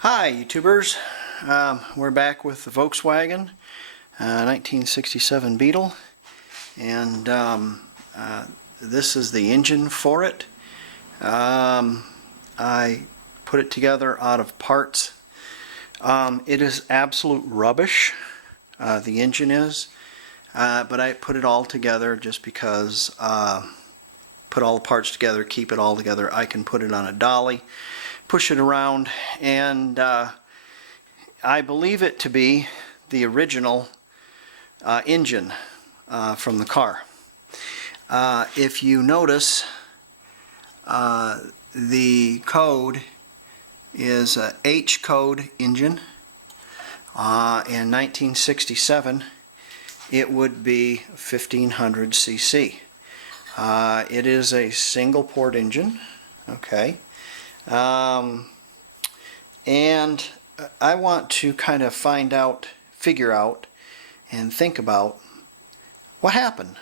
Hi YouTubers, we're back with the Volkswagen 1967 Beetle, and this is the engine for it. I put it together out of parts. It is absolute rubbish, the engine is, but I put it all together just because put all the parts together, keep it all together. I can put it on a dolly, push it around, and I believe it to be the original engine from the car. If you notice, the code is a H code engine. In 1967 it would be 1500 cc. It is a single port engine, okay. And I want to kind of figure out, and think about what happened.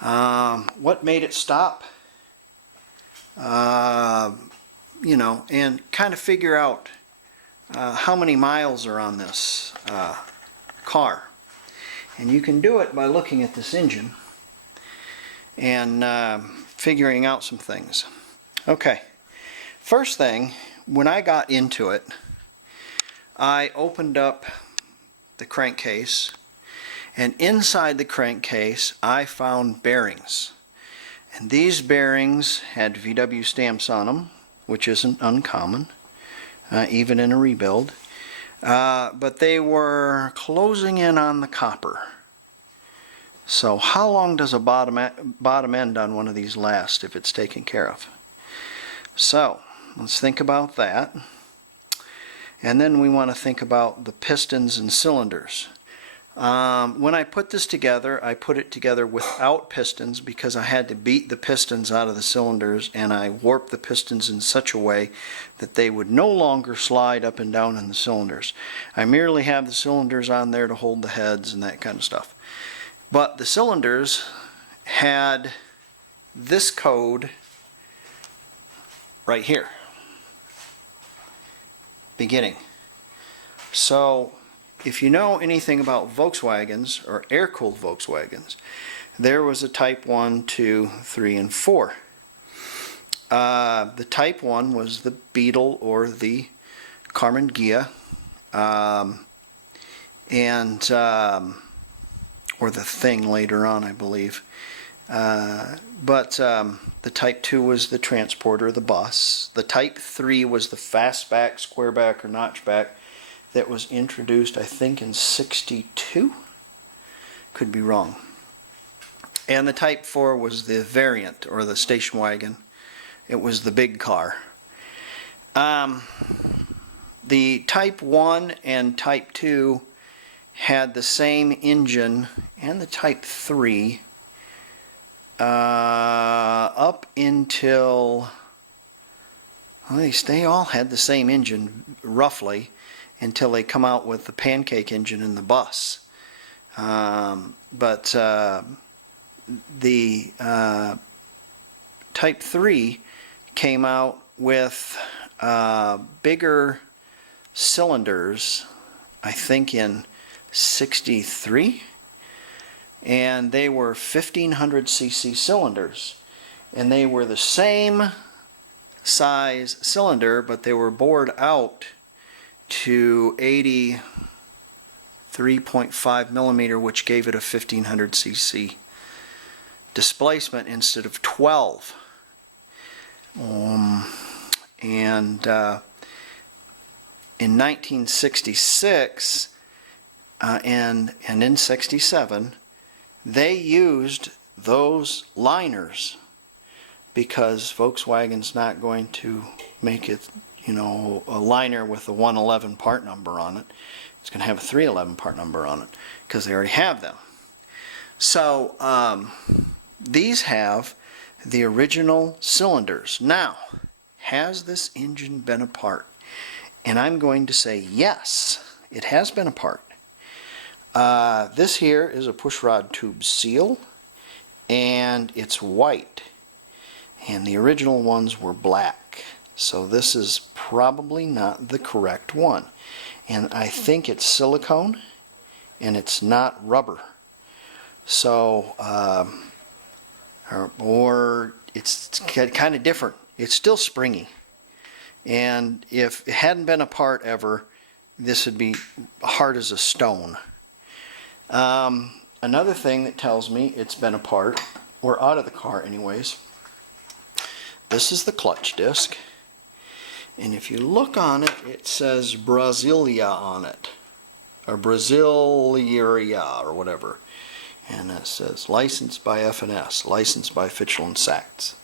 What made it stop? You know, and kind of figure out how many miles are on this car. And you can do it by looking at this engine and figuring out some things. Okay. First thing, when I got into it, I opened up the crankcase, and inside the crankcase I found bearings. And these bearings had VW stamps on them, which isn't uncommon, even in a rebuild. But they were closing in on the copper. So how long does a bottom end on one of these last if it's taken care of? So let's think about that. And then we want to think about the pistons and cylinders. When I put this together, I put it together without pistons because I had to beat the pistons out of the cylinders, and I warped the pistons in such a way that they would no longer slide up and down in the cylinders. I merely have the cylinders on there to hold the heads and that kind of stuff. But the cylinders had this code right here, beginning. So if you know anything about Volkswagens or air-cooled Volkswagens, there was a Type 1, 2, 3, and 4. The Type 1 was the Beetle or the Karmann Ghia, or the Thing later on, I believe. But the Type 2 was the Transporter, the bus. The Type 3 was the fastback, squareback, or notchback that was introduced, I think, in '62. Could be wrong. And the Type 4 was the variant, or the station wagon. It was the big car. The Type 1 and Type 2 had the same engine, and the Type 3 up until, well, they all had the same engine roughly until they come out with the pancake engine in the bus. But the Type 3 came out with bigger cylinders, I think in '63, and they were 1500 cc cylinders, and they were the same size cylinder, but they were bored out to 83.5 millimeter, which gave it a 1500 cc displacement instead of 12. And in 1966 and in '67, they used those liners because Volkswagen's not going to make it, you know, a liner with a 111 part number on it. It's going to have a 311 part number on it because they already have them. So these have the original cylinders. Now, has this engine been apart? And I'm going to say yes, it has been apart. This here is a pushrod tube seal, and it's white, and the original ones were black. So this is probably not the correct one. And I think it's silicone and it's not rubber. So, or it's kind of different. It's still springy. And if it hadn't been apart ever, this would be hard as a stone. Another thing that tells me it's been apart, or out of the car anyways, this is the clutch disc. And if you look on it, it says Brasilia on it. Or Brasilia or whatever. And it says licensed by F&S, licensed by Fitchel & Sachs.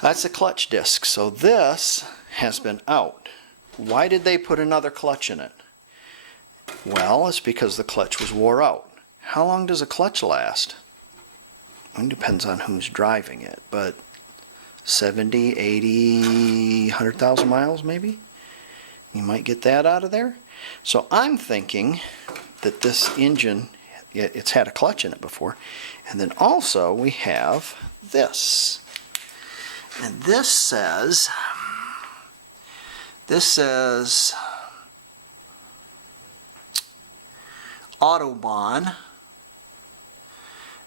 That's a clutch disc. So this has been out. Why did they put another clutch in it? Well, it's because the clutch was wore out. How long does a clutch last? It depends on who's driving it, but 70, 80, 100,000 miles maybe? You might get that out of there. So I'm thinking that this engine, it's had a clutch in it before. And then also we have this. And this says Autobahn,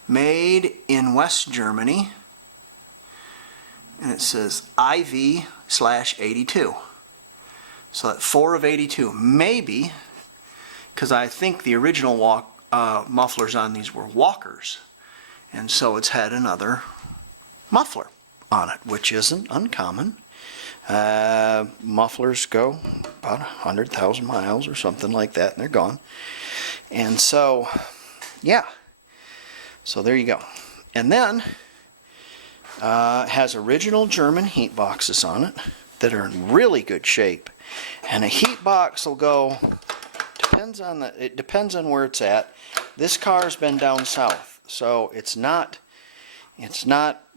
made in West Germany, and it says IV/82. So that 4 of 82. Maybe, because I think the original mufflers on these were Walkers, and so it's had another muffler on it, which isn't uncommon. Mufflers go about 100,000 miles or something like that, and they're gone. And so, yeah. So there you go. And then it has original German heat boxes on it that are in really good shape. And a heat box will go, it depends on where it's at. This car's been down south, so it's not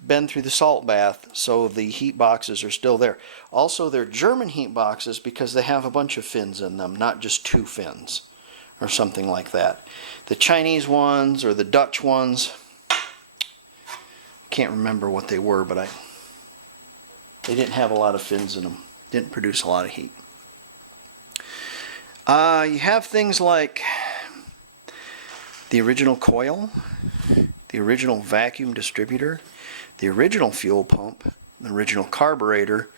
been through the salt bath, so the heat boxes are still there. Also, they're German heat boxes because they have a bunch of fins in them, not just 2 fins or something like that. The Chinese ones or the Dutch ones, I can't remember what they were, but they didn't have a lot of fins in them. Didn't produce a lot of heat. You have things like the original coil, the original vacuum distributor, the original fuel pump, the original carburetor,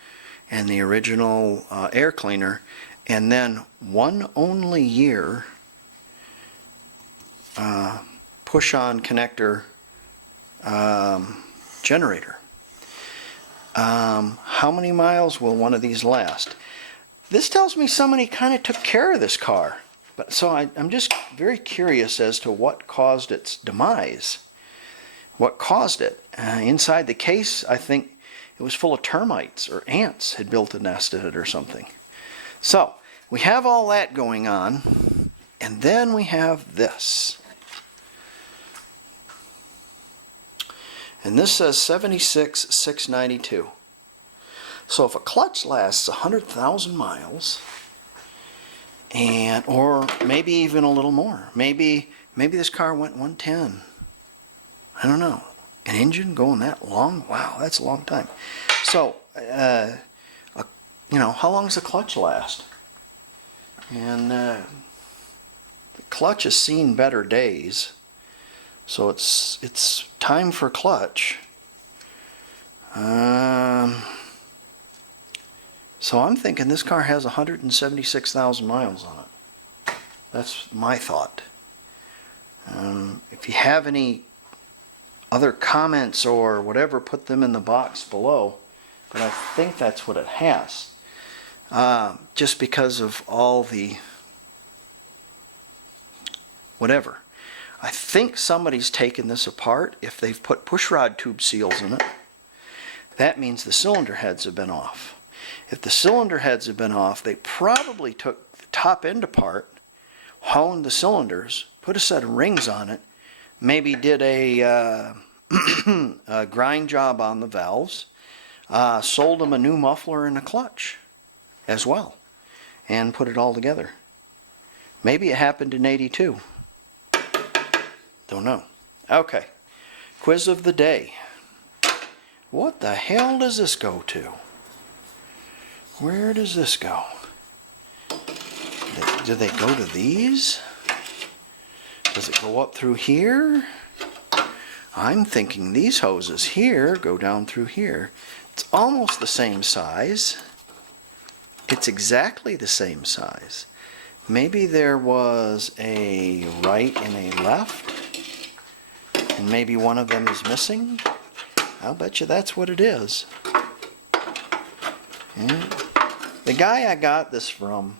and the original air cleaner, and then one only year push-on connector generator. How many miles will one of these last? This tells me somebody kind of took care of this car. But so I'm just very curious as to what caused its demise. What caused it? Inside the case, I think it was full of termites or ants had built a nest in it or something. So we have all that going on, and then we have this. And this says 76,692. So if a clutch lasts 100,000 miles, or maybe even a little more, maybe this car went 110. I don't know. An engine going that long? Wow, that's a long time. So, how long does a clutch last? And the clutch has seen better days. So it's time for clutch. So I'm thinking this car has 176,000 miles on it. That's my thought. If you have any other comments or whatever, put them in the box below. But I think that's what it has. Just because of all the whatever. I think somebody's taken this apart. If they've put pushrod tube seals in it, that means the cylinder heads have been off. If the cylinder heads have been off, they probably took the top end apart, honed the cylinders, put a set of rings on it, maybe did a grind job on the valves, sold them a new muffler and a clutch as well, and put it all together. Maybe it happened in '82. Don't know. Okay. Quiz of the day. What the hell does this go to? Where does this go? Do they go to these? Does it go up through here? I'm thinking these hoses here go down through here. It's almost the same size. It's exactly the same size. Maybe there was a right and a left, and maybe one of them is missing. I'll bet you that's what it is. Yeah. The guy I got this from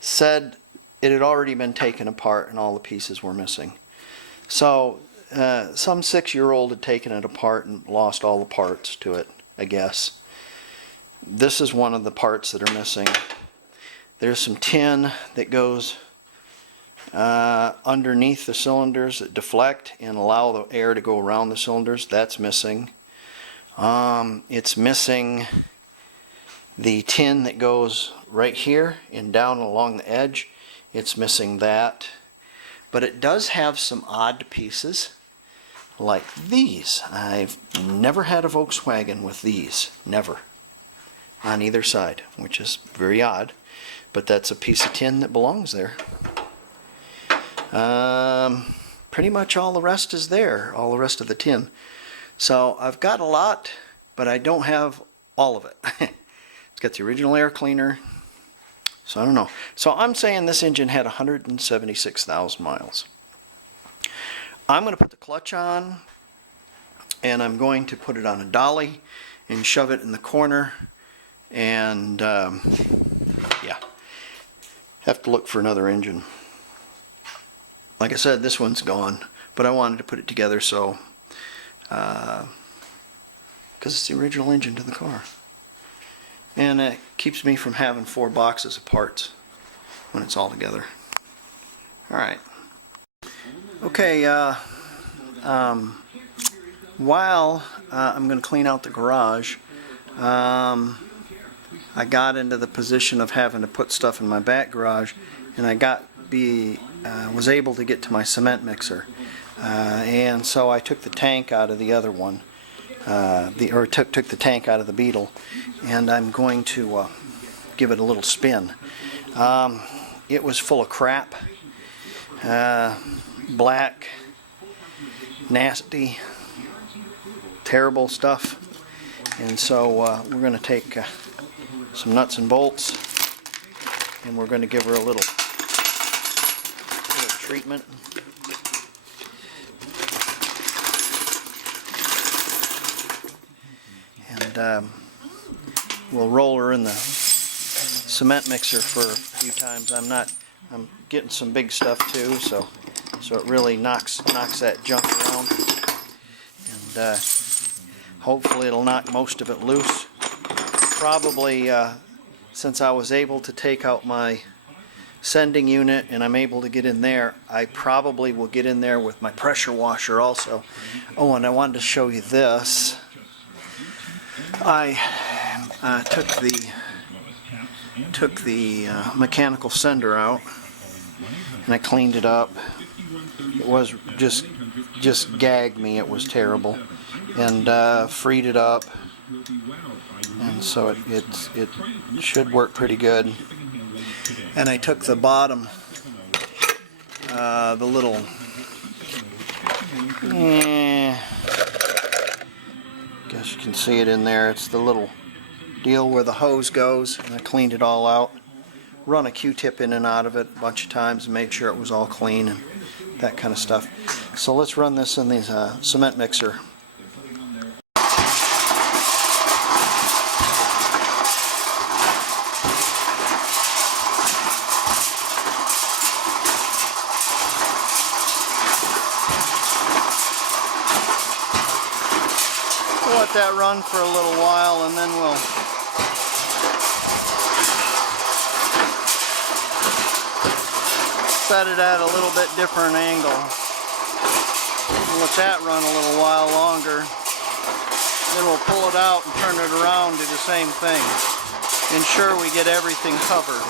said it had already been taken apart and all the pieces were missing. So some 6-year-old had taken it apart and lost all the parts to it, I guess. This is one of the parts that are missing. There's some tin that goes underneath the cylinders that deflect and allow the air to go around the cylinders. That's missing. It's missing the tin that goes right here and down along the edge. It's missing that. But it does have some odd pieces like these. I've never had a Volkswagen with these. Never. On either side, which is very odd. But that's a piece of tin that belongs there. Pretty much all the rest is there. All the rest of the tin. So I've got a lot, but I don't have all of it. It's got the original air cleaner. So I don't know. So I'm saying this engine had 176,000 miles. I'm going to put the clutch on, and I'm going to put it on a dolly and shove it in the corner, and yeah, have to look for another engine. Like I said, this one's gone, but I wanted to put it together so because it's the original engine to the car. And it keeps me from having 4 boxes of parts when it's all together. Alright. Okay, while I'm going to clean out the garage, I got into the position of having to put stuff in my back garage, and I was able to get to my cement mixer. And so I took the tank out of the other one. Took the tank out of the Beetle, and I'm going to give it a little spin. It was full of crap, black, nasty, terrible stuff, and so we're going to take some nuts and bolts, and we're going to give her a little treatment. And we'll roll her in the cement mixer for a few times. I'm getting some big stuff too, so it really knocks that junk around, and hopefully it'll knock most of it loose. Probably since I was able to take out my sending unit and I'm able to get in there, I probably will get in there with my pressure washer also. Oh, and I wanted to show you this. I took the mechanical sender out, and I cleaned it up. It was just gagged me. It was terrible, and freed it up, and so it should work pretty good. And I took the bottom, the little. Guess you can see it in there. It's the little deal where the hose goes, and I cleaned it all out. Run a Q-tip in and out of it a bunch of times and made sure it was all clean and that kind of stuff. So let's run this in the cement mixer. Let that run for a little while, and then we'll set it at a little bit different angle. We'll let that run a little while longer. Then we'll pull it out and turn it around, do the same thing. Ensure we get everything covered.